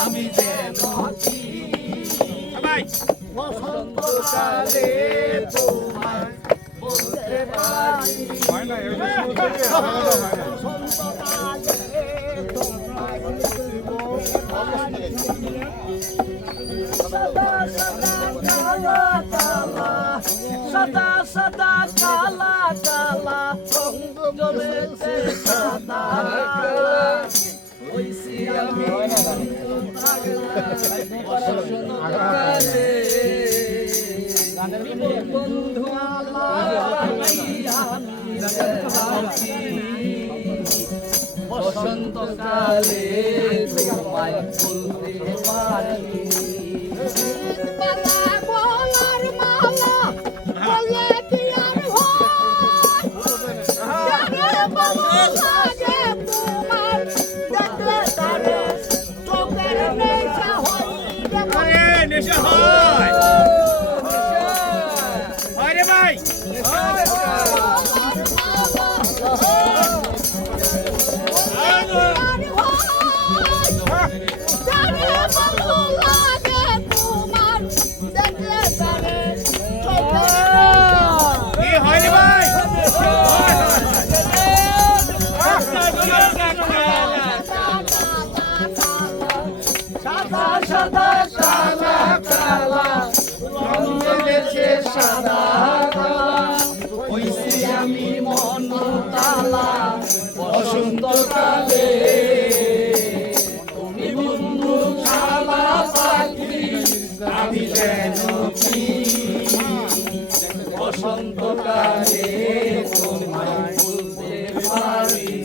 আমি যেন বসন্তকালে তোমায় বলতে পারি সদা সদা কালা কালা জমেতে সাদা ওইসি আমি বন্ধু বসন্তকালে তোমায় বলতে পারি সাদা কালা কালা রং জমেছে সাদা কালা ওইসি আমি মন তালা বসন্তকালে তুমি বন্ধু খালা পাখি আমি যেন কি বসন্তকালে তোমায় বলতে পারি